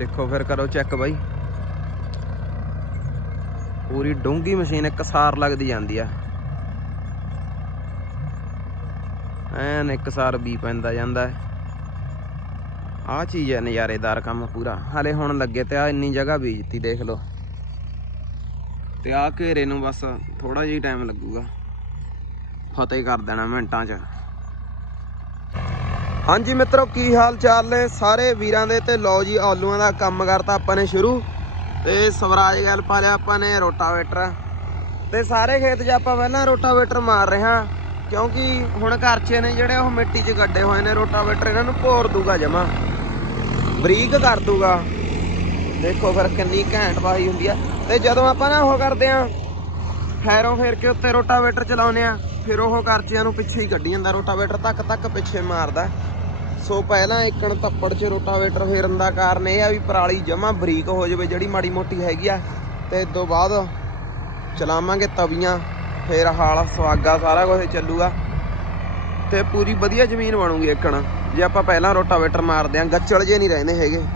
ਦੇਖੋ ਫਿਰ ਕਰੋ ਚੈੱਕ ਬਾਈ। ਪੂਰੀ ਡੂੰਗੀ ਮਸ਼ੀਨ ਇੱਕ ਸਾਰ ਲੱਗਦੀ ਜਾਂਦੀ ਆ। ਐਨ ਇੱਕ ਸਾਰ ਵੀ ਪੈਂਦਾ ਜਾਂਦਾ ਹੈ। ਆ ਚੀਜ਼ ਹੈ ਨਜ਼ਾਰੇਦਾਰ ਕੰਮ ਪੂਰਾ। ਹਲੇ ਹੁਣ ਲੱਗੇ ਤੇ ਆ ਇੰਨੀ ਜਗ੍ਹਾ ਬੀਜਤੀ, ਦੇਖ ਲਓ। ਤੇ ਆ ਘੇਰੇ ਨੂੰ ਬਸ ਥੋੜਾ ਜਿਹਾ ਟਾਈਮ ਲੱਗੂਗਾ। ਫਤਿਹ ਕਰ ਦੇਣਾ ਮਿੰਟਾਂ 'ਚ। ਹਾਂਜੀ ਮਿੱਤਰੋ, ਕੀ ਹਾਲ ਚਾਲ ਨੇ? ਸਾਰੇ ਵੀਰਾਂ ਦੇ ਤੇ ਲਓ ਜੀ, ਆਲੂਆਂ ਦਾ ਕੰਮ ਕਰਤਾ ਆਪਾਂ ਨੇ ਸ਼ੁਰੂ। ਤੇ ਸਵਰਾਜ ਗੱਲ ਪਾ ਲਿਆ ਆਪਾਂ ਨੇ, ਰੋਟਾਵੇਟਰ। ਤੇ ਸਾਰੇ ਖੇਤ 'ਚ ਆਪਾਂ ਪਹਿਲਾਂ ਰੋਟਾਵੇਟਰ ਮਾਰ ਰਹੇ ਹਾਂ, ਕਿਉਂਕਿ ਹੁਣ ਘਰਚੇ ਨੇ ਜਿਹੜੇ ਉਹ ਮਿੱਟੀ 'ਚ ਗੱਡੇ ਹੋਏ ਨੇ, ਰੋਟਾਵੇਟਰ ਇਹਨਾਂ ਨੂੰ ਭੋਰ ਦੂਗਾ ਜਮਾ। ਬਰੀਕ ਕਰ ਦੂਗਾ ਦੇਖੋ ਫਿਰ ਕਿੰਨੀ ਘੈਂਟ ਵਾਹੀ ਹੁੰਦੀ ਆ। ਤੇ ਜਦੋਂ ਆਪਾਂ ਨਾ ਉਹ ਕਰਦੇ ਆ ਫੈਰੋਂ ਫੇਰ ਕੇ ਉੱਤੇ ਰੋਟਾਵੇਟਰ ਚਲਾਉਨੇ ਆ ਫਿਰ ਉਹ ਕਰਚਿਆਂ ਨੂੰ ਪਿੱਛੇ ਹੀ ਕੱਢੀ ਜਾਂਦਾ ਰੋਟਾਵੇਟਰ ਤੱਕ ਤੱਕ ਪਿੱਛੇ ਮਾਰਦਾ। ਸੋ ਪਹਿਲਾਂ ਏਕਣ ਤੱਪੜ 'ਚ ਰੋਟਾਵੇਟਰ ਫੇਰਨ ਦਾ ਕਾਰਨ ਇਹ ਆ ਵੀ ਪਰਾਲੀ ਜਮਾ ਬਰੀਕ ਹੋ ਜਾਵੇ, ਜਿਹੜੀ ਮਾੜੀ ਮੋਟੀ ਹੈਗੀ ਆ। ਤੇ ਇਸ ਤੋਂ ਬਾਅਦ ਚਲਾਵਾਂਗੇ ਤਵੀਆਂ, ਫੇਰ ਹਾਲ ਸਵਾਗਾ ਸਾਰਾ ਕੁਝ ਚੱਲੂਗਾ। ਤੇ ਪੂਰੀ ਵਧੀਆ ਜ਼ਮੀਨ ਬਣੂਗੀ ਏਕਣ ਜੇ ਆਪਾਂ ਪਹਿਲਾਂ ਰੋਟਾਵੇਟਰ ਮਾਰਦੇ ਆਂ ਗੱਚਲ ਜੇ ਨਹੀਂ ਰਹਿੰਦੇ ਹੈਗੇ।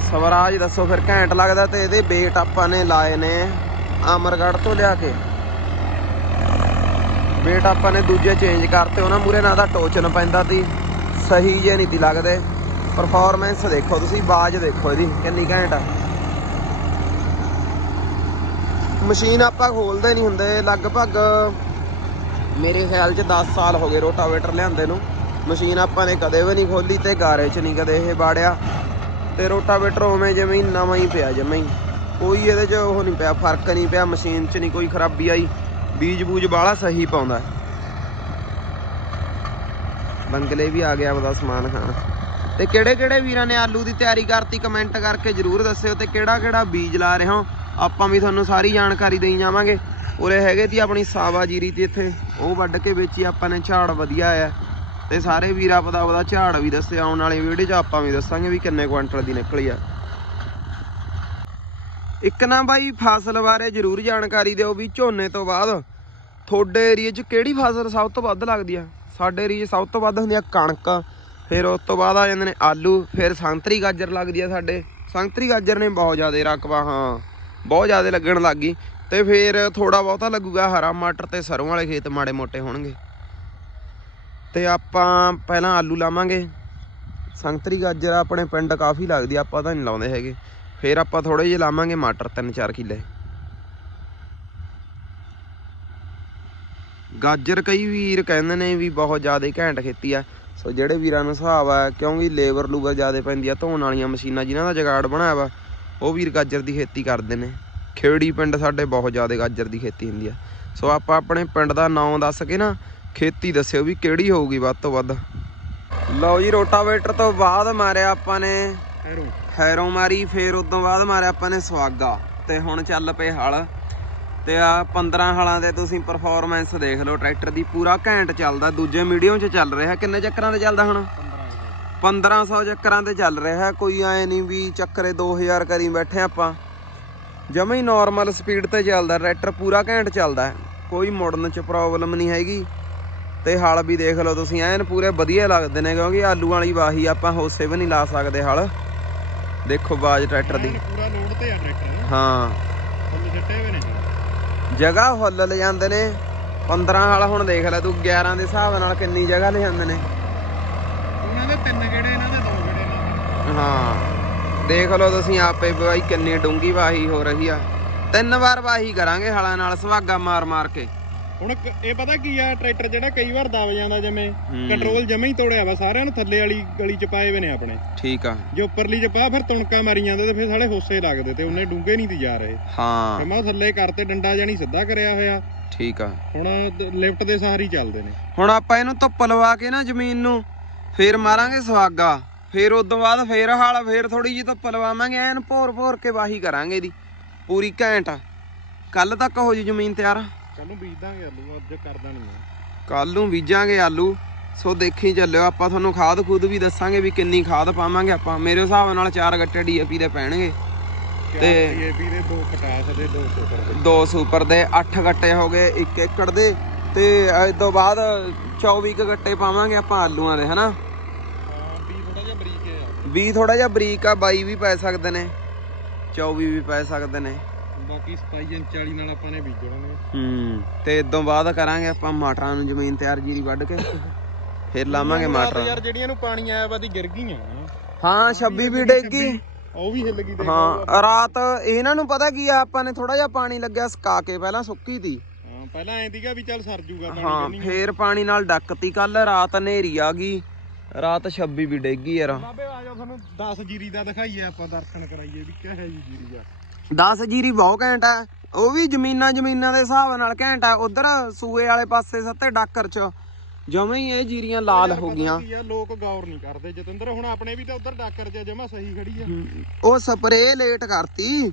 ਸਵਰਾਜ ਦੱਸੋ ਫਿਰ ਘੈਂਟ ਲੱਗਦਾ ਤੇ ਇਹਦੇ ਬੇਟ ਆਪਾਂ ਨੇ ਲਾਏ ਨੇ ਅਮਰਗੜ੍ਹ ਤੋਂ ਲਿਆ ਕੇ। ਵੇਟ ਆਪਾਂ ਨੇ ਦੂਜੇ ਚੇਂਜ ਕਰਤੇ, ਉਹਨਾਂ ਮੂਰੇ ਨਾਲ ਦਾ ਟੋਚਨ ਪੈਂਦਾ ਸੀ। ਸਹੀ ਜੇ ਨਹੀਂ ਤੀ ਲੱਗਦੇ। ਪਰਫਾਰਮੈਂਸ ਦੇਖੋ ਤੁਸੀਂ ਬਾਜ ਦੇਖੋ ਇਹਦੀ, ਕਿੰਨੀ ਘੈਂਟ ਆ। ਮਸ਼ੀਨ ਆਪਾਂ ਖੋਲਦੇ ਨਹੀਂ ਹੁੰਦੇ, ਲਗਭਗ ਮੇਰੇ ਖਿਆਲ 'ਚ 10 ਸਾਲ ਹੋ ਗਏ ਰੋਟਾਵੇਟਰ ਲਿਆਂਦੇ ਨੂੰ। ਮਸ਼ੀਨ ਆਪਾਂ ਨੇ ਕਦੇ ਵੀ ਨਹੀਂ ਖੋਲੀ ਤੇ ਗਾਰੇ 'ਚ ਨਹੀਂ ਕਦੇ ਇਹ ਬਾੜਿਆ ਤੇ ਰੋਟਾਵੇਟਰ ਉਵੇਂ ਜਿਵੇਂ ਹੀ ਨਵਾਂ ਹੀ ਪਿਆ ਜਮਾਂ ਹੀ। ਕੋਈ ਇਹਦੇ 'ਚ ਉਹ ਨਹੀਂ ਪਿਆ, ਫ਼ਰਕ ਨਹੀਂ ਪਿਆ ਮਸ਼ੀਨ 'ਚ ਨਹੀਂ ਕੋਈ ਖਰਾਬੀ ਆਈ। ਬੀਜ ਬੂਜ ਬਾਲਾ ਸਹੀ ਪਾਉਂਦਾ। ਬੰਗਲੇ ਵੀ ਆ ਗਿਆ ਉਹਦਾ ਸਮਾਨ ਖਾਣ। ਤੇ ਕਿਹੜੇ ਕਿਹੜੇ ਵੀਰਾਂ ਨੇ ਆਲੂ ਦੀ ਤਿਆਰੀ ਕਰਤੀ ਕਮੈਂਟ ਕਰਕੇ ਜਰੂਰ ਦੱਸਿਓ ਤੇ ਕਿਹੜਾ ਕਿਹੜਾ ਬੀਜ ਲਾ ਰਹੇ ਹੋ, ਆਪਾਂ ਵੀ ਤੁਹਾਨੂੰ ਸਾਰੀ ਜਾਣਕਾਰੀ ਦੇਈ ਜਾਵਾਂਗੇ। ਉਰੇ ਹੈਗੇ ਤੀ ਆਪਣੀ ਸਾਵਾ ਜੀਰੀ ਤੇ ਇੱਥੇ, ਉਹ ਵੱਢ ਕੇ ਵੇਚੀ ਆਪਾਂ ਨੇ, ਝਾੜ ਵਧੀਆ ਆਇਆ ਤੇ ਸਾਰੇ ਵੀਰ ਆਪਦਾ ਆਪਦਾ ਝਾੜ ਵੀ ਦੱਸਿਆ ਆਉਣ ਵਾਲੀ ਵੀਡੀਓ 'ਚ ਆਪਾਂ ਵੀ ਦੱਸਾਂਗੇ ਵੀ ਕਿੰਨੇ ਕੁਇੰਟਲ ਦੀ ਨਿਕਲੀ ਆ। ਇੱਕ ਨਾ ਬਾਈ ਫਸਲ ਬਾਰੇ ਜਰੂਰ ਜਾਣਕਾਰੀ ਦਿਓ ਵੀ ਝੋਨੇ ਤੋਂ ਬਾਅਦ ਤੁਹਾਡੇ ਏਰੀਏ 'ਚ ਕਿਹੜੀ ਫਸਲ ਸਭ ਤੋਂ ਵੱਧ ਲੱਗਦੀ ਆ? ਸਾਡੇ ਏਰੀਏ 'ਚ ਸਭ ਤੋਂ ਵੱਧ ਹੁੰਦੀ ਆ ਕਣਕ, ਫਿਰ ਉਸ ਤੋਂ ਬਾਅਦ ਆ ਜਾਂਦੇ ਨੇ ਆਲੂ, ਫਿਰ ਸੰਤਰੀ ਗਾਜਰ ਲੱਗਦੀ ਆ ਸਾਡੇ। ਸੰਤਰੀ ਗਾਜਰ ਨੇ ਬਹੁਤ ਜ਼ਿਆਦਾ ਰਕਬਾ, ਹਾਂ, ਬਹੁਤ ਜ਼ਿਆਦਾ ਲੱਗਣ ਲੱਗ ਗਈ। ਤੇ ਫਿਰ ਥੋੜਾ ਬਹੁਤਾ ਲੱਗੂਗਾ ਹਰਾ ਮਟਰ ਤੇ ਸਰੋਂ ਵਾਲੇ ਖੇਤ ਮਾੜੇ ਮੋਟੇ ਹੋਣਗੇ। ਤੇ ਆਪਾਂ ਪਹਿਲਾਂ ਆਲੂ ਲਾਵਾਂਗੇ। ਸੰਤਰੀ ਗਾਜਰ ਆਪਣੇ ਪਿੰਡ ਕਾਫੀ ਲੱਗਦੀ ਆਪਾਂ ਤਾਂ ਨਹੀਂ ਲਾਉਂਦੇ ਹੈਗੇ। ਫਿਰ ਆਪਾਂ ਥੋੜੇ ਜਿਹੇ ਲਾਵਾਂਗੇ ਮਟਰ 3-4 ਕਿੱਲੇ। ਗਾਜਰ ਕਈ ਵੀਰ ਕਹਿੰਦੇ ਨੇ ਵੀ ਬਹੁਤ ਜ਼ਿਆਦਾ ਘੈਂਟ ਖੇਤੀ ਆ। ਸੋ ਜਿਹੜੇ ਵੀਰਾਂ ਨੂੰ ਹਿਸਾਬ ਆ ਕਿਉਂਕਿ ਲੇਬਰ ਲੂਬਰ ਜ਼ਿਆਦਾ ਪੈਂਦੀ ਆ ਧੋਣ ਵਾਲੀਆਂ ਮਸ਼ੀਨਾਂ ਜਿਨ੍ਹਾਂ ਦਾ ਜਗਾੜ ਬਣਾਇਆ ਵਾ ਉਹ ਵੀਰ ਗਾਜਰ ਦੀ ਖੇਤੀ ਕਰਦੇ ਨੇ। ਖੇੜੀ ਪਿੰਡ ਸਾਡੇ ਬਹੁਤ ਜ਼ਿਆਦਾ ਗਾਜਰ ਦੀ ਖੇਤੀ ਹੁੰਦੀ ਆ। ਸੋ ਆਪਾਂ ਆਪਣੇ ਪਿੰਡ ਦਾ ਨਾਮ ਦੱਸ ਕੇ ਨਾ ਖੇਤੀ ਦੱਸਿਓ ਵੀ ਕਿਹੜੀ ਹੋਊਗੀ ਵੱਧ ਤੋਂ ਵੱਧ। ਲਓ ਜੀ ਰੋਟਾਵੇਟਰ ਤੋਂ ਬਾਅਦ ਮਾਰਿਆ ਆਪਾਂ ਨੇ। ਹੈਰੋ। ਹੈਰੋ ਮਾਰੀ ਫੇਰ ਉਦੋਂ ਬਾਅਦ ਮਾਰਿਆ ਆਪਾਂ ਨੇ ਸਵਾਗਾ ਤੇ ਹੁਣ ਚੱਲ ਪਏ ਹਲ। ਤੇ ਆ 15 ਹਲਾਂ ਦੇ ਤੁਸੀਂ ਪਰਫਾਰਮੈਂਸ ਦੇਖ ਲਓ ਟਰੈਕਟਰ ਦੀ ਪੂਰਾ ਘੈਂਟ ਚੱਲਦਾ ਦੂਜੇ ਮੀਡੀਅਮ 'ਚ ਚੱਲ ਰਿਹਾ ਕਿੰਨੇ ਚੱਕਰਾਂ ਤੇ ਚੱਲਦਾ ਹੁਣ? 1500 ਚੱਕਰਾਂ ਤੇ ਚੱਲ ਰਿਹਾ ਕੋਈ ਐ ਨਹੀਂ ਵੀ ਚੱਕਰੇ 2000 ਕਰੀ ਬੈਠੇ ਆਪਾਂ। ਜਮਾ ਹੀ ਨਾਰਮਲ ਸਪੀਡ ਤੇ ਚੱਲਦਾ ਟਰੈਕਟਰ ਪੂਰਾ ਘੈਂਟ ਚੱਲਦਾ। ਕੋਈ ਮੁੜਨ 'ਚ ਪ੍ਰੋਬਲਮ ਨਹੀਂ ਹੈਗੀ। ਤੇ ਹਲ ਵੀ ਦੇਖ ਲਓ ਤੁਸੀਂ ਐਨ ਪੂਰੇ ਵਧੀਆ ਲੱਗਦੇ ਨੇ ਕਿਉਂਕਿ ਆਲੂ ਵਾਲੀ ਵਾਹੀ ਆਪਾਂ ਹੋਸੇ ਵੀ ਨਹੀਂ ਲਾ ਸਕਦੇ ਹਲ। ਦੇਖੋ ਬਾਜ ਟਰੈਕਟਰ ਦੀ। ਪੂਰਾ ਲੋਡ ਤੇ ਆ ਟਰੈਕਟਰ ਹਾਂ। ਛੱਟੇ ਹੋਏ ਨੇ ਜਗ੍ਹਾ ਫੁੱਲ ਲੈ ਜਾਂਦੇ ਨੇ। 15 ਵਾਲਾ ਹੁਣ ਦੇਖ ਲੈ ਤੂੰ 11 ਦੇ ਹਿਸਾਬ ਨਾਲ ਕਿੰਨੀ ਜਗ੍ਹਾ ਲੈ ਜਾਂਦੇ ਨੇ। ਉਹਨਾਂ ਦੇ ਤਿੰਨ ਗੇੜੇ ਇਹਨਾਂ ਦੇ ਦੋ ਗੇੜੇ ਨੇ ਹਾਂ ਦੇਖ ਲਓ ਤੁਸੀਂ ਆਪੇ ਬਾਈ ਕਿੰਨੀ ਡੂੰਗੀ ਵਾਹੀ ਹੋ ਰਹੀ ਆ। ਤਿੰਨ ਵਾਰ ਵਾਹੀ ਕਰਾਂਗੇ ਹਲਾਂ ਨਾਲ ਸੁਹਾਗਾ ਮਾਰ ਮਾਰ ਕੇ। ਹੁਣ ਕ- ਇਹ ਪਤਾ ਕੀ ਆ ਟਰੈਕਟਰ ਜਿਹੜਾ ਕਈ ਵਾਰ ਦਬ ਜਾਂਦਾ ਜਿਵੇਂ ਹੂੰ। ਕੰਟਰੋਲ ਜਮੇ ਹੀ ਤੋੜਿਆ ਵਾ ਸਾਰਿਆਂ ਨੂੰ ਥੱਲੇ ਵਾਲੀ ਗਲੀ ਚ ਪਾਏ ਹੋਏ ਨੇ ਆਪਣੇ। ਠੀਕ ਆ। ਜੇ ਉੱਪਰਲੀ ਚ ਪਾ ਫਿਰ ਤੁਣਕਾ ਮਾਰੀ ਜਾਂਦੇ ਤੇ ਫਿਰ ਸਾਲੇ ਹੋਸੇ ਲੱਗਦੇ ਤੇ ਉਹਨੇ ਡੂੰਗੇ ਨਹੀਂ ਤੀ ਜਾ ਰਹੇ। ਹਾਂ। ਫਿਰ ਮੈਂ ਉਹ ਥੱਲੇ ਕਰਤੇ ਡੰਡਾ ਜਾਨੀ ਸਿੱਧਾ ਕਰਿਆ ਹੋਇਆ। ਠੀਕ ਆ। ਹੁਣ ਲਿਫਟ ਦੇ ਸਹਾਰੇ ਹੀ ਚੱਲਦੇ ਨੇ। ਹੁਣ ਆਪਾਂ ਇਹਨੂੰ ਧੁੱਪ ਲਵਾ ਕੇ ਨਾ ਜ਼ਮੀਨ ਨੂੰ ਫੇਰ ਮਾਰਾਂਗੇ ਸੁਹਾਗਾ। ਫੇਰ ਉਦੋਂ ਬਾਅਦ ਫੇਰ ਹਾਲ ਫੇਰ ਥੋੜੀ ਜਿਹੀ ਧੁੱਪ ਲਵਾਵਾਂਗੇ ਐਨ ਭੋਰ ਭੋਰ ਕੇ ਵਾਹੀ ਕਰਾਂਗੇ ਇਹਦੀ। ਪੂਰੀ ਘੈਂਟ। ਕੱਲ ਤੱਕ ਹੋ ਜੀ ਜ਼ਮੀਨ ਤਿਆਰ ਕੱਲ ਨੂੰ ਬੀਜ ਦਾਂਗੇ ਆਲੂ ਅੱਜ ਕਰਦਾ ਨਹੀਂ ਆ ਕੱਲ ਨੂੰ ਬੀਜਾਂਗੇ ਆਲੂ। ਸੋ ਦੇਖੀ ਚੱਲਿਓ ਆਪਾਂ ਤੁਹਾਨੂੰ ਖਾਦ ਖੁਦ ਵੀ ਦੱਸਾਂਗੇ ਵੀ ਕਿੰਨੀ ਖਾਦ ਪਾਵਾਂਗੇ ਆਪਾਂ। ਮੇਰੇ ਹਿਸਾਬ ਨਾਲ 4 ਗੱਟੇ ਡੀਏਪੀ ਦੇ ਪੈਣਗੇ। ਤੇ ਤੇ- ਏਪੀ ਦੇ ਦੋ ਪਟਾਸ ਦੇ ਦੋ ਸੁਪਰ ਦੇ। 2 ਸੁਪਰ ਦੇ 8 ਗੱਟੇ ਹੋ ਗਏ 1 ਏਕੜ ਦੇ। ਤੇ ਇਸ ਤੋਂ ਬਾਅਦ 24 ਕੁ ਗੱਟੇ ਪਾਵਾਂਗੇ ਆਪਾਂ ਆਲੂਆਂ ਦੇ ਹਨਾ? ਵੀ ਥੋੜਾ ਜਿਹਾ ਬਰੀਕ ਆ 20 ਥੋੜਾ ਜਿਹਾ ਬਰੀਕ ਆ 22 ਵੀ ਪੈ ਸਕਦੇ ਨੇ। 24 ਵੀ ਪੈ ਸਕਦੇ ਨੇ। ਬਾਕੀ 27 ਇੰਚ 40 ਨਾਲ ਆਪਾਂ ਨੇ ਬੀਜਣਾ ਨੇ। ਹੂੰ। ਤੇ ਇਦੋਂ ਬਾਅਦ ਕਰਾਂਗੇ ਆਪਾਂ ਮਟਰਾਂ ਨੂੰ ਜ਼ਮੀਨ ਤਿਆਰ ਜੀਰੀ ਵੱਢ ਕੇ। ਫਿਰ ਲਾਵਾਂਗੇ ਮਟਰ। ਯਾਰ ਜਿਹੜੀਆਂ ਨੂੰ ਪਾਣੀ ਆਇਆ ਵਾ ਦੀ ਗਿਰ ਗਈਆਂ। ਹਾਂ 26 ਵੀ ਡੇਗੀ ਉਹ ਵੀ ਹਿੱਲ ਗਈ ਦੇਖ। ਹਾਂ ਰਾਤ ਇਹਨਾਂ ਨੂੰ ਪਤਾ ਕੀ ਆ ਆਪਾਂ ਨੇ ਥੋੜਾ ਜਿਹਾ ਪਾਣੀ ਲੱਗਿਆ ਸੁਕਾ ਕੇ ਪਹਿਲਾਂ ਸੁੱਕੀ ਤੀ। ਹਾਂ ਪਹਿਲਾਂ ਐਂ ਦੀਗਾ ਵੀ ਚੱਲ ਸਰ ਜੂਗਾ ਪਾਣੀ ਹਾਂ ਫੇਰ ਪਾਣੀ ਨਾਲ ਡੱਕਤੀ ਕੱਲ ਰਾਤ ਹਨੇਰੀ ਆ ਗਈ। ਰਾਤ 26 ਵੀ ਡੇਗੀ ਯਾਰ। ਬਾਬੇ ਆ ਜਾਓ ਤੁਹਾਨੂੰ 10 ਜੀਰੀ ਦਾ ਦਿਖਾਈਏ ਆਪਾਂ ਦਰਸ਼ਨ ਕਰਾਈਏ ਵੀ ਕਿਹੋ ਜੀ ਜੀਰੀ ਆ। 10 ਜੀਰੀ ਬਹੁਤ ਘੈਂਟ ਆ। ਉਹ ਵੀ ਜ਼ਮੀਨਾਂ ਜ਼ਮੀਨਾਂ ਦੇ ਹਿਸਾਬ ਨਾਲ ਘੈਂਟ ਆ। ਉਧਰ ਸੂਏ ਵਾਲੇ ਪਾਸੇ ਸੱਤੇ ਡਾਕਰ ਚ ਜਮੇ ਹੀ ਇਹ ਜੀਰੀਆਂ ਲਾਲ ਹੋ ਗਈਆਂ। ਲੋਕ ਗੌਰ ਨਹੀਂ ਕਰਦੇ। ਜਤਿੰਦਰ ਹੁਣ ਆਪਣੇ ਵੀ ਤਾਂ ਉਧਰ ਡਾਕਰ ਚ ਜਮਾ ਸਹੀ ਖੜੀ ਆ। ਉਹ ਸਪਰੇਅ ਲੇਟ ਕਰਤੀ।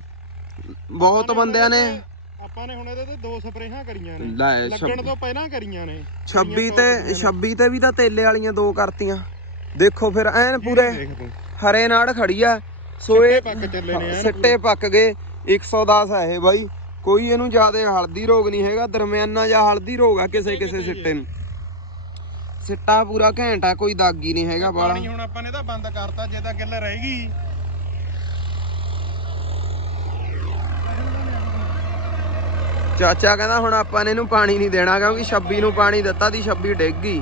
ਬਹੁਤ ਬੰਦਿਆਂ ਨੇ। ਆਪਾਂ ਨੇ ਹੁਣ ਇਹਦੇ ਤੇ ਦੋ ਸਪਰੇਹਾਂ ਕਰੀਆਂ ਨੇ। ਲੱਗਣ ਤੋਂ ਪਹਿਲਾਂ ਕਰੀਆਂ ਨੇ। 26 ਤੇ 26 ਤੇ ਵੀ ਤਾਂ ਤੇਲੇ ਵਾਲੀਆਂ ਦੋ ਕਰਤੀਆਂ। ਦੇਖੋ ਫਿਰ ਐਨ ਪੂਰੇ ਹਰੇ ਨਾੜ ਖੜੀ ਆ। ਸੋ ਇਹ ਪੱਕ ਚੱਲੇ ਨੇ ਐਨ ਸਿੱਟੇ ਪੱਕ ਗਏ। 110 ਹੈ ਇਹ ਬਾਈ। ਕੋਈ ਇਹਨੂੰ ਜ਼ਿਆਦਾ ਹਲਦੀ ਰੋਗ ਨਹੀਂ ਹੈਗਾ ਦਰਮਿਆਨਾ ਜਾਂ ਹਲਦੀ ਰੋਗ ਆ ਕਿਸੇ ਕਿਸੇ ਸਿੱਟੇ ਨੂੰ। ਸਿੱਟਾ ਪੂਰਾ ਘੈਂਟ ਕੋਈ ਦਾਗੀ ਨਹੀਂ ਹੈਗਾ ਬਾਲਾ ਪਾਣੀ ਹੁਣ ਆਪਾਂ ਨੇ ਤਾਂ ਬੰਦ ਕਰਤਾ ਜੇ ਤਾਂ ਗਿੱਲ ਰਹੇਗੀ ਚਾਚਾ ਕਹਿੰਦਾ ਹੁਣ ਆਪਾਂ ਨੇ ਇਹਨੂੰ ਪਾਣੀ ਨਹੀਂ ਦੇਣਾ ਕਿਉਂਕਿ 26 ਨੂੰ ਪਾਣੀ ਦਿੱਤਾ ਦੀ 26 ਡਿੱਗ ਗਈ।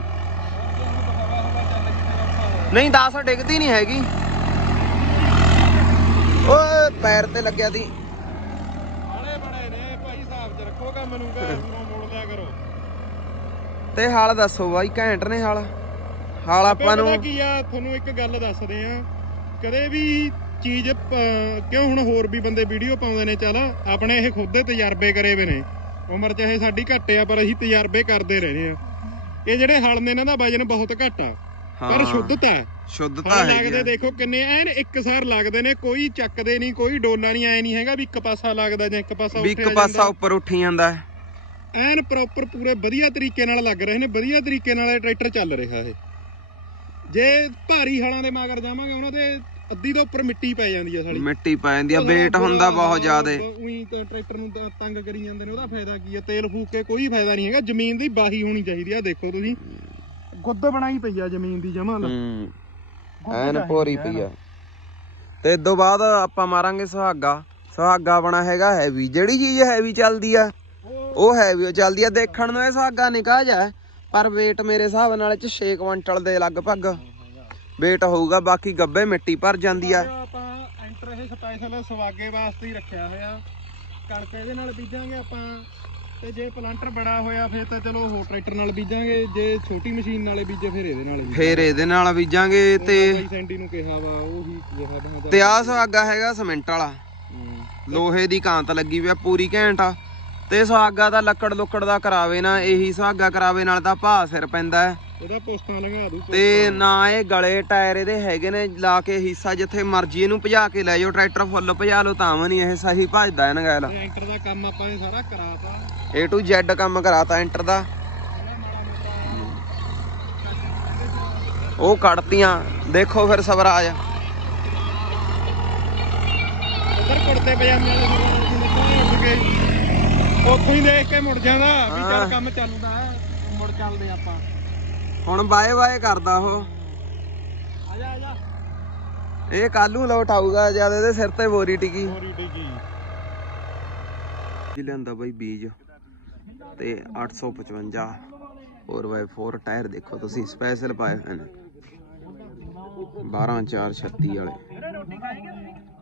ਨਹੀਂ 10 ਡਿੱਗਦੀ ਨਹੀਂ ਹੈਗੀ। ਓਏ ਪੈਰ ਤੇ ਲੱਗਿਆ ਦੀ ਆਲੇ ਬੜੇ ਨੇ ਭਾਈ ਮੋੜ ਲਿਆ ਕਰੋ। ਤੇ ਹਾਲ ਦੱਸੋ ਬਾਈ ਘੈਂਟ ਨੇ ਹਾਲ। ਹਾਲ ਆਪਾਂ ਨੂੰ ਪਤਾ ਕੀ ਆ ਤੁਹਾਨੂੰ ਇੱਕ ਗੱਲ ਦੱਸਦੇ ਆ। ਕਦੇ ਵੀ ਚੀਜ਼ ਕਿਉਂ ਹੁਣ ਹੋਰ ਵੀ ਬੰਦੇ ਵੀਡੀਓ ਪਾਉਂਦੇ ਨੇ ਚੱਲ ਆਪਣੇ ਇਹ ਖੁਦ ਦੇ ਤਜਰਬੇ ਕਰੇ ਵੇ ਨੇ। ਉਮਰ ਚਾਹੇ ਸਾਡੀ ਘੱਟ ਆ ਪਰ ਅਸੀਂ ਤਜਰਬੇ ਕਰਦੇ ਰਹੇ ਆ। ਇਹ ਜਿਹੜੇ ਹਲ ਨੇ ਇਹਨਾਂ ਦਾ ਵਜਨ ਬਹੁਤ ਘੱਟ ਆ। ਪਰ ਸ਼ੁੱਧਤਾ। ਹੈ ਸ਼ੁੱਧਤਾ ਹੈਗੀ ਲੱਗਦੇ ਆ। ਦੇਖੋ ਕਿੰਨੇ ਐਨ ਇੱਕਸਾਰ ਲੱਗਦੇ ਨੇ ਕੋਈ ਚੱਕਦੇ ਨਹੀਂ ਕੋਈ ਡੋਲਾ ਨਹੀਂ ਐ ਨਹੀਂ ਹੈਗਾ ਵੀ ਇੱਕ ਪਾਸਾ ਲੱਗਦਾ ਜਾਂ ਇੱਕ ਪਾਸਾ ਵੀ ਇੱਕ ਉੱਠਿਆ ਪਾਸਾ ਜਾਂਦਾ। ਉੱਪਰ ਉੱਠੀ ਜਾਂਦਾ ਹੈ। ਐਨ ਪ੍ਰੋਪਰ ਪੂਰੇ ਵਧੀਆ ਤਰੀਕੇ ਨਾਲ ਲੱਗ ਰਹੇ ਨੇ ਵਧੀਆ ਤਰੀਕੇ ਨਾਲ ਇਹ ਟਰੈਕਟਰ ਚੱਲ ਰਿਹਾ ਇਹ। ਜੇ ਭਾਰੀ ਹਲਾਂ ਦੇ ਮਗਰ ਜਾਵਾਂਗੇ ਉਹਨਾਂ ਦੇ ਅੱਧੀ ਤੋਂ ਉੱਪਰ ਮਿੱਟੀ ਪੈ ਜਾਂਦੀ ਆ ਸਾਲੀ। ਮਿੱਟੀ ਪੈ ਜਾਂਦੀ ਆ ਵੇਟ ਹੁੰਦਾ ਬਹੁਤ ਜ਼ਿਆਦੇ। ਉਹੀ ਤਾਂ ਟਰੈਕਟਰ ਨੂੰ ਤਾਂ ਤੰਗ ਕਰੀ ਜਾਂਦੇ ਨੇ ਉਹਦਾ ਫਾਇਦਾ ਕੀ ਆ? ਤੇਲ ਫੂਕ ਕੇ ਕੋਈ ਫਾਇਦਾ ਨਹੀਂ ਹੈਗਾ ਜ਼ਮੀਨ ਦੀ ਬਾਹੀ ਹੋਣੀ ਚਾਹੀਦੀ ਆ ਦੇਖੋ ਤੁਸੀਂ। ਗੁੱਦ ਬਣਾਈ ਪਈ ਆ ਜ਼ਮੀਨ ਦੀ ਜਮਾ ਹੂੰ। ਐਨ ਭੋਰੀ ਪਈ ਆ। ਤੇ ਇਦੋਂ ਬਾਅਦ ਆਪਾਂ ਮਾਰਾਂਗੇ ਸੁਹਾਗਾ। ਸੁਹਾਗਾ ਬਣਾ ਹੈਗਾ ਹੈਵੀ ਜਿਹੜੀ ਚੀਜ਼ ਹੈਵੀ ਚੱਲਦੀ ਆ ਉਹ ਹੈਵੀ ਚੱਲਦੀ ਆ। ਦੇਖਣ ਨੂੰ ਇਹ ਸੁਹਾਗਾ ਨਿਕਾ ਜਾ ਪਰ weight ਮੇਰੇ ਹਿਸਾਬ ਨਾਲ ਇਹ ਚ 6 ਕੁਇੰਟਲ ਦੇ ਲਗਭਗ weight ਹੋਊਗਾ। ਬਾਕੀ ਗੱਬੇ ਮਿੱਟੀ ਭਰ ਜਾਂਦੀ ਆ। ਆਪਾਂ ਐਂਟਰ ਇਹ ਸਪੈਸ਼ਲ ਸਵਾਗੇ ਵਾਸਤੇ ਹੀ ਰੱਖਿਆ ਹੋਇਆ। ਕਣਕ ਇਹਦੇ ਨਾਲ ਬੀਜਾਂਗੇ ਆਪਾਂ। ਤੇ ਜੇ ਪਲਾਂਟਰ ਬੜਾ ਹੋਇਆ ਫਿਰ ਤਾਂ ਚਲੋ ਹੋਰ ਟਰੈਕਟਰ ਨਾਲ ਬੀਜਾਂਗੇ ਜੇ ਛੋਟੀ ਮਸ਼ੀਨ ਨਾਲੇ ਬੀਜੇ ਫਿਰ ਇਹਦੇ ਨਾਲ ਫੇਰ ਇਹਦੇ ਨਾਲ ਬੀਜਾਂਗੇ ਤੇ ਸੈਂਡੀ ਨੂੰ ਕਿਹਾ ਵਾ ਉਹ ਹੀ ਕਿਹਾ ਤੇ। ਆਹ ਸੁਹਾਗਾ ਹੈਗਾ ਸੀਮੈਂਟ ਵਾਲਾ। ਲੋਹੇ ਦੀ ਕਾਂਤ ਲੱਗੀ ਵੀ ਆ ਪੂਰੀ ਘੈਂਟ ਆ। ਤੇ ਸੁਹਾਗਾ ਦਾ ਲੱਕੜ ਲੁੱਕੜ ਦਾ ਕਰਾਵੇ ਨਾ ਇਹੀ ਸੁਹਾਗਾ ਕਰਾਵੇ ਨਾਲ ਤਾਂ ਭਾ ਸਿਰ ਪੈਂਦਾ ਹੈ। ਉਹਦਾ ਪੋਸਟਾਂ ਲੰਘਾ ਦੂ ਤੇ ਨਾ ਇਹ ਗਲੇ ਟਾਇਰ ਇਹਦੇ ਹੈਗੇ ਨੇ ਲਾ ਕੇ ਹਿੱਸਾ ਜਿੱਥੇ ਮਰਜ਼ੀ ਇਹਨੂੰ ਭਜਾ ਕੇ ਲੈ ਜਾਓ ਟਰੈਕਟਰ ਫੁੱਲ ਭਜਾ ਲਓ ਤਾਂ ਵੀ ਨਹੀਂ ਇਹ ਸਹੀ ਭਜਦਾ ਇਹਨਾਂ ਗੈਲ ਐਂਟਰ ਦਾ ਕੰਮ ਆਪਾਂ ਨੇ ਸਾਰਾ ਕਰਾਤਾ। A to Z ਕੰਮ ਕਰਾਤਾ ਐਂਟਰ ਦਾ। ਉਹ ਕੱਢਤੀਆਂ ਦੇਖੋ ਫਿਰ ਸਵਰਾਜ। ਉਧਰ ਕੁੜਤੇ ਪਜਾਮੇ ਵਾਲੇ ਉੱਠ ਕੇ। ਉੱਥੋਂ ਹੀ ਦੇਖ ਕੇ ਮੁੜ ਜਾਂਦਾ ਵੀ। ਚੱਲ ਕੰਮ ਚੱਲਦਾ ਮੁੜ ਚੱਲਦੇ ਆਪਾਂ। ਹੁਣ ਬਾਏ ਬਾਏ ਕਰਦਾ ਉਹ। ਆ ਜਾ ਆ ਜਾ। ਇਹ ਕੱਲੂ ਲੋਟ ਆਊਗਾ ਜਦ ਇਹਦੇ ਸਿਰ ਤੇ ਬੋਰੀ ਟਿਕੀ। ਹੋਰੀ ਡਿੱਗੀ ਜੀ ਬਾਈ ਬੀਜ ਤੇ 855 4x4 ਟਾਇਰ ਦੇਖੋ ਤੁਸੀਂ ਸਪੈਸ਼ਲ ਪਾਏ ਹੋਏ ਨੇ। 12 4 36 ਵਾਲੇ।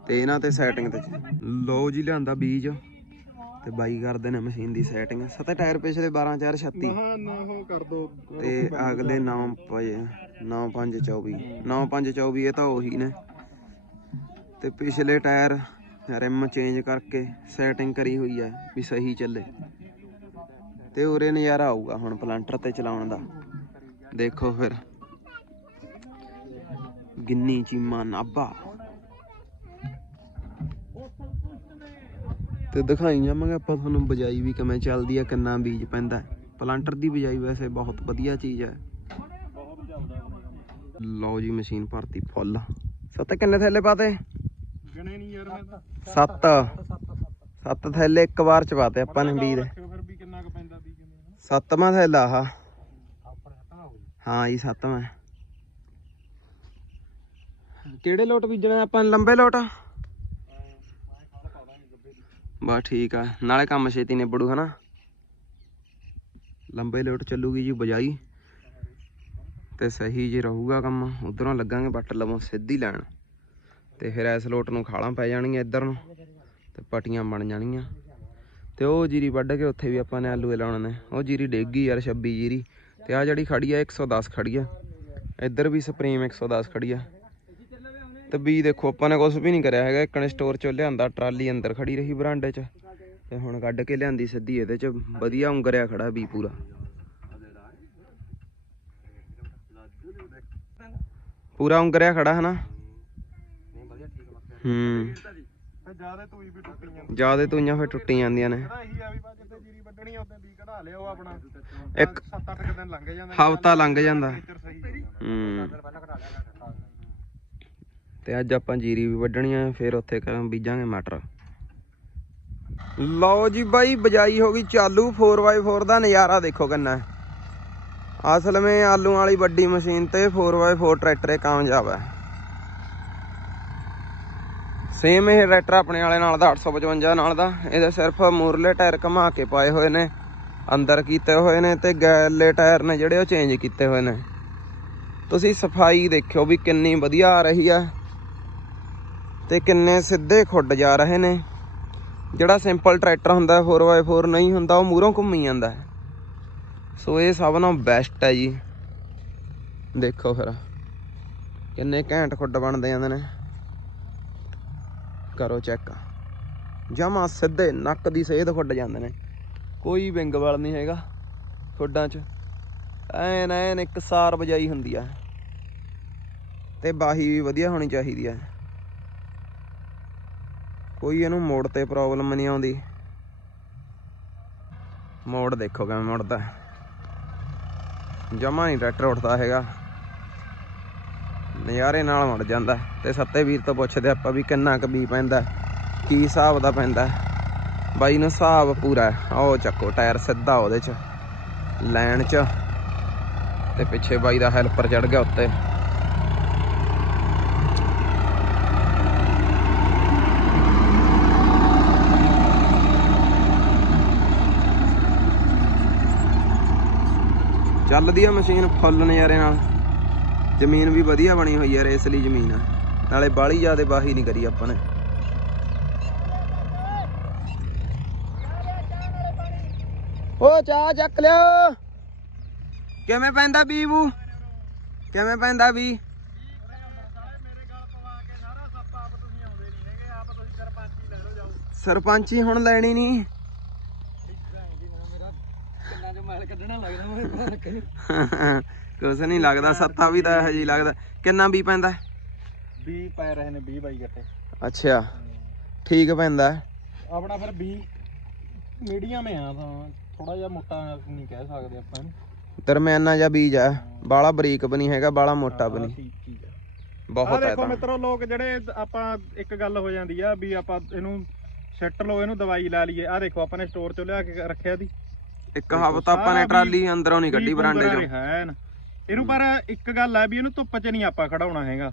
ਤੇ ਇਹਨਾਂ ਤੇ ਸੈਟਿੰਗ ਤੇ ਲਓ ਜੀ ਲਿਆਂਦਾ ਬੀਜ। ਤੇ ਬਾਈ ਕਰਦੇ ਨੇ ਮਸ਼ੀਨ ਦੀ ਸੈਟਿੰਗ ਸਤੇ ਟਾਇਰ ਪਿਛਲੇ 12 4 36 ਮਹਾ ਨਾ ਉਹ ਕਰ ਦੋ। ਤੇ ਅਗਲੇ 9 ਪਏ 9 5 24 9 5 24 ਇਹ ਤਾਂ ਉਹੀ ਨੇ। ਤੇ ਪਿਛਲੇ ਟਾਇਰ ਰਿਮ ਚੇਂਜ ਕਰਕੇ ਸੈਟਿੰਗ ਕਰੀ ਹੋਈ ਹੈ ਵੀ ਸਹੀ ਚੱਲੇ। ਤੇ ਉਰੇ ਨਜ਼ਾਰਾ ਆਊਗਾ ਹੁਣ ਪਲਾਂਟਰ ਤੇ ਚਲਾਉਣ ਦਾ। ਦੇਖੋ ਫਿਰ। ਗਿੰਨੀ ਚੀਮਾ ਨਾਭਾ। ਤੇ ਦਿਖਾਈ ਜਾਵਾਂਗੇ ਆਪਾਂ ਤੁਹਾਨੂੰ ਬਜਾਈ ਵੀ ਕਿਵੇਂ ਚੱਲਦੀ ਆ ਕਿੰਨਾ ਬੀਜ ਪੈਂਦਾ। ਪਲਾਂਟਰ ਦੀ ਬਜਾਈ ਵੈਸੇ ਬਹੁਤ ਵਧੀਆ ਚੀਜ਼ ਹੈ। ਲਓ ਜੀ ਮਸ਼ੀਨ ਭਰਤੀ ਫੁੱਲ। ਸੱਤ ਕਿੰਨੇ ਥੈਲੇ ਪਾਤੇ? ਗਣੇ ਨਹੀਂ ਯਾਰ ਮੈਂ ਤਾਂ। ਸੱਤ। ਸੱਤ ਥੈਲੇ ਇੱਕ ਵਾਰ ਚ ਪਾਤੇ ਆਪਾਂ ਨੇ ਬੀਜ। ਦੇ ਰੱਖਿਓ ਫਿਰ ਵੀ ਕਿੰਨਾ ਕੁ ਪੈਂਦਾ ਬੀਜ ਸੱਤਵਾਂ ਥੈਲਾ ਆਹ। ਹੋ ਜੀ ਸੱਤਵਾਂ। ਕਿਹੜੇ ਲੋਟ ਬੀਜਣਾ ਆਪਾਂ? ਲੰਬੇ ਲੋਟ? ਬਸ ਠੀਕ ਆ। ਨਾਲੇ ਕੰਮ ਛੇਤੀ ਨਿਬੜੂ, ਹਨਾ? ਲੰਬੇ ਲੋਟ ਚੱਲੂਗੀ ਜੀ ਬਜਾਈ। ਤੇ ਸਹੀ ਜੀ ਰਹੂਗਾ ਕੰਮ, ਉਧਰੋਂ ਲੱਗਾਂਗੇ ਬੱਟ ਲਵੋਂ ਸਿੱਧੀ ਲੈਣ। ਤੇ ਫਿਰ ਇਸ ਲੋਟ ਨੂੰ ਖਾਲਾਂ ਪੈ ਜਾਣਗੀਆਂ ਇੱਧਰ ਨੂੰ, ਤੇ ਪਟੀਆਂ ਬਣ ਜਾਣਗੀਆਂ। ਤੇ ਉਹ ਜੀਰੀ ਵੱਢ ਕੇ ਉੱਥੇ ਵੀ ਆਪਾਂ ਨੇ ਆਲੂਏ ਹੀ ਲਾਉਣੇ ਨੇ। ਉਹ ਜੀਰੀ ਡੇਗੀ ਯਾਰ 26 ਜੀਰੀ। ਤੇ ਆ ਜਿਹੜੀ ਖੜੀ ਆ 110 ਖੜੀ ਆ। ਇੱਧਰ ਵੀ ਸੁਪਰੀਮ 110 ਖੜੀ ਆ। ਤੇ ਬੀ ਦੇਖੋ ਆਪਾਂ ਨੇ ਕੁਝ ਵੀ ਨਹੀਂ ਕਰਿਆ ਹੈਗਾ। ਇੱਕਣੇ ਸਟੋਰ ਚੋਂ ਲਿਆਂਦਾ ਟਰਾਲੀ ਅੰਦਰ ਖੜੀ ਰਹੀ ਬਰਾਂਡੇ 'ਚ। ਤੇ ਹੁਣ ਕੱਢ ਕੇ ਲਿਆਂਦੀ ਸਿੱਧੀ ਇਹਦੇ 'ਚ। ਵਧੀਆ ਉਂਗਰਿਆ ਖੜਾ ਬੀ ਪੂਰਾ। ਪੂਰਾ ਉਂਗਰਿਆ ਖੜਾ ਹਨਾ? ਹੂੰ। ਵੀ ਟੁੱਟੀ ਜਾਂਦੀ ਜਿਆਦੇ ਤੂਈਆਂ ਫਿਰ ਟੁੱਟੀ ਜਾਂਦੀਆਂ ਨੇ। ਵੀ ਇੱਕ 7-8 ਦਿਨ ਲੰਘ ਜਾਂਦੇ ਹਫਤਾ ਲੰਘ ਜਾਂਦਾ ਹੂੰ ਪਹਿਲਾਂ ਕਢਾ ਲਿਆ ਤੇ ਅੱਜ ਆਪਾਂ ਜੀਰੀ ਵੀ ਵੱਢਣੀ ਆ, ਫਿਰ ਉੱਥੇ ਕਰਾਂ ਬੀਜਾਂਗੇ ਮਟਰ। ਲਓ ਜੀ ਬਾਈ, ਬਜਾਈ ਹੋ ਗਈ ਚਾਲੂ 4x4 ਦਾ ਨਜ਼ਾਰਾ ਦੇਖੋ ਕਿੰਨਾ ਅਸਲ ਵਿੱਚ ਆਲੂ ਵਾਲੀ ਵੱਡੀ ਮਸ਼ੀਨ ਤੇ 4x4 ਟਰੈਕਟਰ ਇਹ ਕਾਮਯਾਬ ਹੈ। ਸੇਮ ਇਹ ਟਰੈਕਟਰ ਆਪਣੇ ਵਾਲੇ ਨਾਲ ਦਾ 855 ਨਾਲ ਦਾ। ਇਹਦੇ ਸਿਰਫ ਮੂਰਲੇ ਟਾਇਰ ਘੁਮਾ ਕੇ ਪਾਏ ਹੋਏ ਨੇ। ਅੰਦਰ ਕੀਤੇ ਹੋਏ ਨੇ ਤੇ ਗੈਲੇ ਟਾਇਰ ਨੇ ਜਿਹੜੇ ਉਹ ਚੇਂਜ ਕੀਤੇ ਹੋਏ ਨੇ। ਤੁਸੀਂ ਸਫ਼ਾਈ ਦੇਖਿਓ ਵੀ ਕਿੰਨੀ ਵਧੀਆ ਆ ਰਹੀ ਆ ਤੇ ਕਿੰਨੇ ਸਿੱਧੇ ਖੁੱਡ ਜਾ ਰਹੇ ਨੇ। ਜਿਹੜਾ ਸਿੰਪਲ ਟਰੈਕਟਰ ਹੁੰਦਾ 4x4 ਨਹੀਂ ਹੁੰਦਾ, ਉਹ ਮੂਹਰੋਂ ਘੁੰਮੀ ਜਾਂਦਾ ਹੈ। ਸੋ ਇਹ ਸਭ ਨਾਲੋਂ ਬੈਸਟ ਹੈ ਜੀ। ਦੇਖੋ ਫਿਰ, ਕਿੰਨੇ ਘੈਂਟ ਖੁੱਡ ਬਣਦੇ ਜਾਂਦੇ ਨੇ। ਕਰੋ ਚੈੱਕ ਜਮਾ ਸਿੱਧੇ ਨੱਕ ਦੀ ਸੇਧ ਖੁੱਡ ਜਾਂਦੇ ਨੇ। ਕੋਈ ਵਿੰਗ ਵਾਲ ਨਹੀਂ ਹੈਗਾ ਖੁੱਡਾਂ 'ਚ। ਐਨ ਐਨ ਇੱਕ ਸਾਰ ਬਜਾਈ ਹੁੰਦੀ ਆ। ਤੇ ਬਾਹੀ ਵੀ ਵਧੀਆ ਹੋਣੀ ਚਾਹੀਦੀ ਆ। ਕੋਈ ਇਹਨੂੰ ਮੋੜ ਤੇ ਪ੍ਰੋਬਲਮ ਨਹੀਂ ਆਉਂਦੀ। ਮੋੜ ਦੇਖੋ ਕਿਵੇਂ ਮੁੜਦਾ ਜਮਾ ਨਹੀਂ ਟਰੈਕਟਰ ਉੱਠਦਾ ਹੈਗਾ। ਨਜ਼ਾਰੇ ਨਾਲ ਮੁੜ ਜਾਂਦਾ ਤੇ ਸੱਤੇ ਵੀਰ ਤੋਂ ਪੁੱਛਦੇ ਆਪਾਂ ਵੀ ਕਿੰਨਾ ਕੁ ਬੀ ਪੈਂਦਾ ਕੀ ਹਿਸਾਬ ਦਾ ਪੈਂਦਾ ਬਾਈ ਨੂੰ ਹਿਸਾਬ ਪੂਰਾ ਹੈ। ਚੱਕੋ ਟਾਇਰ ਸਿੱਧਾ ਉਹਦੇ ਚ ਲੈਣ ਚ। ਤੇ ਪਿੱਛੇ ਬਾਈ ਦਾ ਹੈਲਪਰ ਚੜ ਗਿਆ ਉੱਤੇ। ਚੱਲਦੀ ਆ ਮਸ਼ੀਨ, ਫੁੱਲ ਨਜ਼ਾਰੇ ਨਾਲ। ਜ਼ਮੀਨ ਵੀ ਵਧੀਆ ਬਣੀ ਹੋਈ ਆ ਰੇਸ ਲਈ ਜ਼ਮੀਨ ਆ। ਨਾਲੇ ਬਾਹਲੀ ਜ਼ਿਆਦੇ ਬਾਹੀ ਨਹੀਂ ਕਰੀ ਆਪਾਂ ਨੇ। ਓ, ਚਾਹ ਚੱਕ ਲਿਓ। ਕਿਵੇਂ ਪੈਂਦਾ ਬੀਬੂ ਕਿਵੇਂ ਪੈਂਦਾ ਵੀ ਮੇਰੇ ਗਲ ਪਵਾ ਕੇ ਸਾਰਾ ਸੱਪ ਆਪ ਤੁਸੀਂ ਆਉਂਦੇ ਨਹੀਂ ਹੈਗੇ ਆਪ ਤੁਸੀਂ ਸਰਪੰਚੀ ਲੈ ਲਓ ਜਾਓ ਸਰਪੰਚੀ ਹੁਣ ਲੈਣੀ ਨਹੀਂ ਮੇਰਾ ਕਿੰਨਾ ਜੋ ਮੈਲ ਕੱਢਣਾ ਲੱਗਦਾ ਮੈਨੂੰ ਪਤਾ ਲੱਗੇ ਕੁਛ ਨਹੀਂ ਲੱਗਦਾ ਸੱਤਾ ਵੀ ਤਾਂ ਇਹੋ ਜਿਹੀ ਲੱਗਦਾ। ਕਿੰਨਾ ਵੀ ਪੈਂਦਾ? 20 ਪੈ ਰਹੇ ਨੇ 20 ਬਾਈ ਗੱਟੇ ਅੱਛਾ ਠੀਕ ਪੈਂਦਾ। ਆਪਣਾ ਫਿਰ 20 ਮੀਡੀਅਮ ਆ ਤਾਂ ਥੋੜਾ ਜਿਹਾ ਮੋਟਾ ਨਹੀਂ ਕਹਿ ਸਕਦੇ ਆਪਾਂ ਇਹਨੂੰ। ਦਰਮਿਆਨਾ ਜਿਹਾ ਬੀਜ ਆ। ਬਾਲਾ ਬਰੀਕ ਵੀ ਨਹੀਂ ਹੈਗਾ ਬਾਲਾ ਮੋਟਾ ਵੀ ਨਹੀਂ। ਬਹੁਤ ਹੈ ਦੇਖੋ ਤਾਂ। ਮਿੱਤਰੋ ਲੋਕ ਜਿਹੜੇ ਆਪਾਂ ਇੱਕ ਗੱਲ ਹੋ ਜਾਂਦੀ ਆ ਵੀ ਆਪਾਂ ਇਹਨੂੰ ਛੱਟ ਲਓ ਇਹਨੂੰ ਦਵਾਈ ਲਾ ਲਈਏ। ਆ ਦੇਖੋ ਆਪਾਂ ਨੇ ਸਟੋਰ ਚੋਂ ਲਿਆ ਕੇ ਰੱਖਿਆ ਦੀ ਇੱਕ ਹਫ਼ਤਾ ਆਪਾਂ ਨੇ ਟਰਾਲੀ ਅੰਦਰੋਂ ਨਹੀਂ ਕੱਢੀ ਬਰਾਂਡੇ ਚੋਂ। ਹੈ ਇਹਨੂੰ ਪਰ ਇੱਕ ਗੱਲ ਹੈ ਵੀ ਇਹਨੂੰ ਧੁੱਪ 'ਚ ਨਹੀਂ ਆਪਾਂ ਖੜਾਉਣਾ ਹੈਗਾ।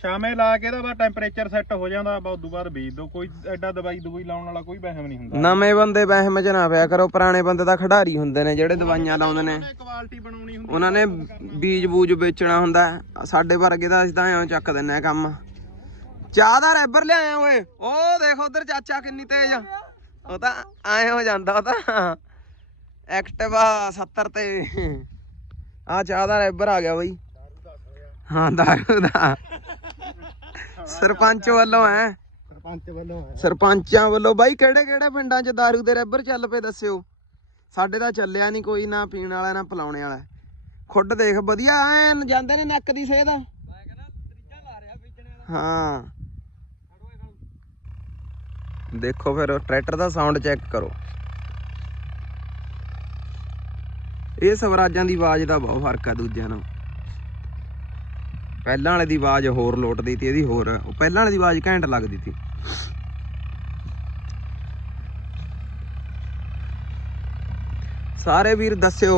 ਸ਼ਾਮੇ ਲਾ ਕੇ ਇਹਦਾ ਬਾ ਟੈਂਪਰੇਚਰ ਸੈੱਟ ਹੋ ਜਾਂਦਾ ਬਾ ਉਦੋਂ ਬਾਅਦ ਬੀਜ ਦੋ। ਕੋਈ ਐਡਾ ਦਵਾਈ ਦਵਾਈ ਲਾਉਣ ਵਾਲਾ ਕੋਈ ਵਹਿਮ ਨਹੀਂ ਹੁੰਦਾ। ਨਵੇਂ ਬੰਦੇ ਵਹਿਮ ਚ ਨਾ ਪਿਆ ਕਰੋ ਪੁਰਾਣੇ ਬੰਦੇ ਤਾਂ ਖਿਡਾਰੀ ਹੁੰਦੇ ਨੇ ਜਿਹੜੇ ਦਵਾਈਆਂ ਲਾਉਂਦੇ ਨੇ। ਕੁਆਲਿਟੀ ਬਣਾਉਣੀ ਹੁੰਦੀ ਉਹਨਾਂ ਨੇ ਬੀਜ ਬੂਜ ਵੇਚਣਾ ਹੁੰਦਾ। ਸਾਡੇ ਵਰਗੇ ਦਾ ਅਸੀਂ ਤਾਂ ਐਂ ਚੱਕ ਦਿੰਨੇ ਆ ਕੰਮ। ਚਾਹ ਦਾ ਰੈਬਰ ਲਿਆਇਆ ਓਏ। ਉਹ ਦੇਖ ਉਧਰ ਚਾਚਾ ਕਿੰਨੀ ਤੇਜ਼ ਆ। ਉਹ ਤਾਂ ਐਂ ਹੋ ਜਾਂਦਾ ਉਹ ਤਾਂ। ਐਕਟਿਵਾ 70 ਤੇ। ਆ ਚਾਹ ਦਾ ਰੈਬਰ ਆ ਗਿਆ ਬਈ। ਹਾਂ ਦਾਰੂ ਦਾ। ਸਰਪੰਚ ਵੱਲੋਂ ਐ ਸਰਪੰਚ ਵੱਲੋਂ ਹੈ। ਸਰਪੰਚਾਂ ਵੱਲੋਂ। ਬਾਈ ਕਿਹੜੇ ਕਿਹੜੇ ਪਿੰਡਾਂ 'ਚ ਦਾਰੂ ਦੇ ਰੈਬਰ ਚੱਲ ਪਏ ਦੱਸਿਓ? ਸਾਡੇ ਤਾਂ ਚੱਲਿਆ ਨਹੀਂ ਕੋਈ ਨਾ ਪੀਣ ਵਾਲਾ ਨਾ ਪਿਲਾਉਣੇ ਵਾਲਾ। ਖੁੱਡ ਦੇਖ ਵਧੀਆ ਐਨ ਜਾਂਦੇ ਨੇ ਨੱਕ ਦੀ ਸੇਧ। ਮੈਂ ਕਹਿੰਦਾ ਤਰੀਕਾ ਲਾ ਰਿਹਾ ਵੇਚਣੇ ਹਾਂ। ਦੇਖੋ ਫਿਰ ਟਰੈਕਟਰ ਦਾ ਸਾਊਂਡ ਚੈੱਕ ਕਰੋ। ਇਹ ਸਵਰਾਜਾਂ ਦੀ ਆਵਾਜ਼ ਦਾ ਬਹੁਤ ਫ਼ਰਕ ਆ ਦੂਜਿਆਂ ਨਾਲੋਂ। ਪਹਿਲਾਂ ਵਾਲੇ ਦੀ ਆਵਾਜ਼ ਹੋਰ ਲੋਟਦੀ ਤੀ, ਇਹਦੀ ਹੋਰ, ਉਹ ਪਹਿਲਾਂ ਵਾਲੇ ਦੀ ਆਵਾਜ਼ ਘੈਂਟ ਲੱਗਦੀ ਤੀ। ਸਾਰੇ ਵੀਰ ਦੱਸਿਓ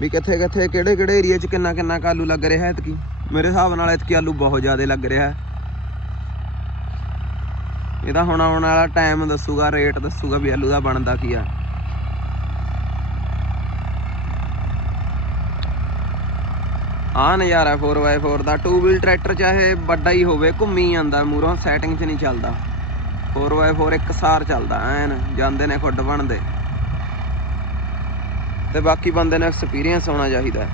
ਵੀ ਕਿੱਥੇ ਕਿੱਥੇ, ਕਿਹੜੇ ਕਿਹੜੇ ਏਰੀਆ 'ਚ ਕਿੰਨਾ ਕਿੰਨਾ ਕਾਲੂ ਲੱਗ ਰਿਹਾ ਇਤਕੀ ਮੇਰੇ ਹਿਸਾਬ ਨਾਲ ਇਤਕੀ ਆਲੂ ਬਹੁਤ ਜ਼ਿਆਦਾ ਲੱਗ ਰਿਹਾ। ਇਹਦਾ ਹੁਣ ਆਉਣ ਵਾਲਾ ਟਾਈਮ ਦੱਸੂਗਾ ਰੇਟ ਦੱਸੂਗਾ ਵੀ ਆਲੂ ਦਾ ਬਣਦਾ ਕੀ ਆ। ਆ ਨਜ਼ਾਰਾ 4x4 ਦਾ। 2 ਵੀਲ ਟਰੈਕਟਰ ਚਾਹੇ ਵੱਡਾ ਹੀ ਹੋਵੇ, ਘੁੰਮੀ ਜਾਂਦਾ ਮੂਰੋਂ ਸੈਟਿੰਗ 'ਚ ਨਹੀਂ ਚੱਲਦਾ। 4x4 ਇੱਕ ਸਾਰ ਚੱਲਦਾ, ਐਨ ਜਾਂਦੇ ਨੇ ਖੁੱਡ ਬਣਦੇ। ਤੇ ਬਾਕੀ ਬੰਦੇ ਨੂੰ ਐਕਸਪੀਰੀਅੰਸ ਹੋਣਾ ਚਾਹੀਦਾ।